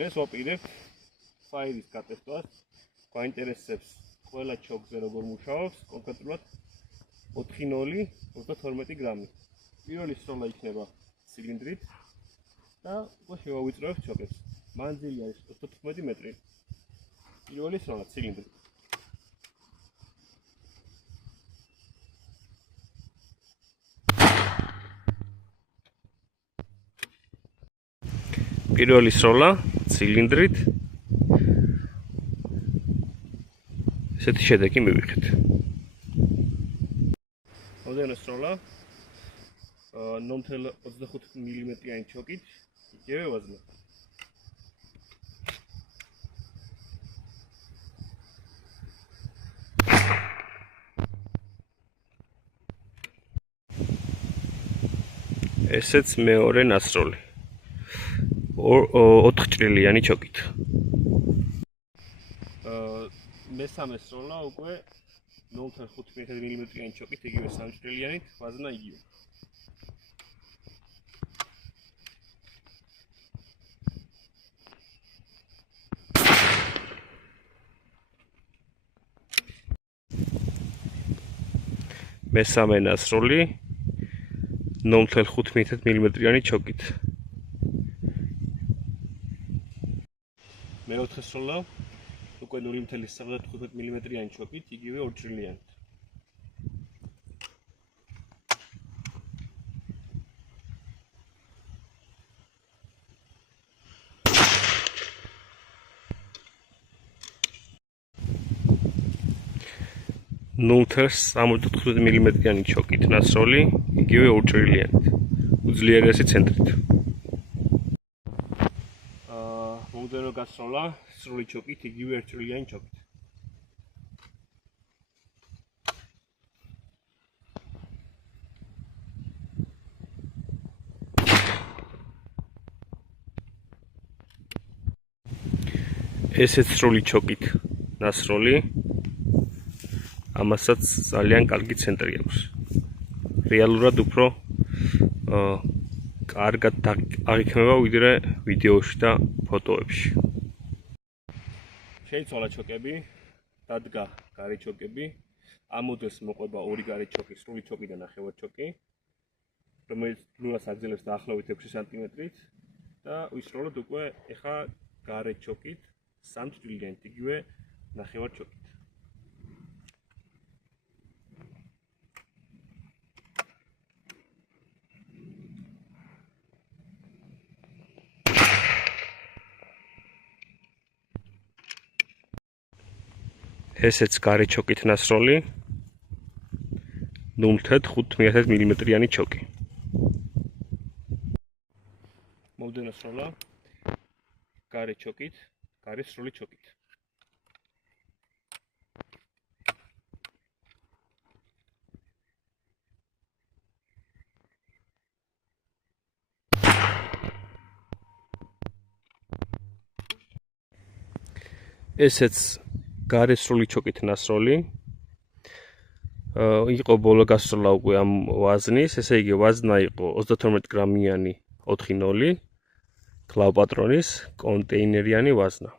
დღეს ვაპირებთ ფაილის გატესტვას. გვაინტერესებს ყველა ჩოკზე როგორ მუშაობს, კონკრეტულად 4.0-32 გრამი. პირველი სროლა იქნება ცილინდრით და უკვე შევავიწროებთ ჩოკებს. მანძილი არის 15 მეტრი. პირველი სროლა ცილინდრით. პირველი სროლა ცილინდრით. ესეთი შედეგი მივიღეთ. მომდევნო სროლა 0.25 მმ-იანი ჩოკით, იგივე ვაზნი. ესეც მეორე ნასროლი. 4 ჭრილიანი ჩოკით. მესამე სროლა უკვე 0.5 მმ-იანი ჩოკით, იგივე 3 ჭრილიანით, ვაზნა იგივე. მესამე ნასროლი 0.5 მმ-იანი ჩოკით. მეოთხე სროლა უკვე 0.75 მმ-იანი ჩოკით, იგივე 2 ჭრილიანით. მმ-იანი ჩოკით ნასროლი, იგივე 2 ჭრილიანით. უძლიერესი ცენტრით. მომდევნო გასროლა სრული ჩოკით, იგივე 1 ჭრილიანი ჩოკით. ესეც სრული ჩოკით ნასროლი, ამასაც ძალიან კარგი ცენტრი აქვს. რეალურად უფრო კარგად აღიქმება ვიდრე ვიდეოში და ფოტოებში. შეიცვალა ჩოკები, დადგა გარე ჩოკები. ამ მოდელს მოყვება ორი გარე ჩოკი, სრული ჩოკი და ნახევარ ჩოკი, რომელიც ბლურას აგრძელებს დაახლოებით 6 სანტიმეტრით და ვისროლოთ უკვე ეხა გარე ჩოკით 3 ჭრილიანით, იგივე ნახევარ ჩოკით. ესეც გარე ჩოკით ნასროლი 0.5 მმ-იანი ჩოკი. მომდევნო სროლა გარე ჩოკით, გარე სრული ჩოკით. ესეც გარე სრული ჩოკით ნასროლი. იყო ბოლო გასროლა უკვე ამ ვაზნის, ესე იგი ვაზნა იყო 32 გრამიანი 4.0 გლავ პატრონის კონტეინერიანი ვაზნა.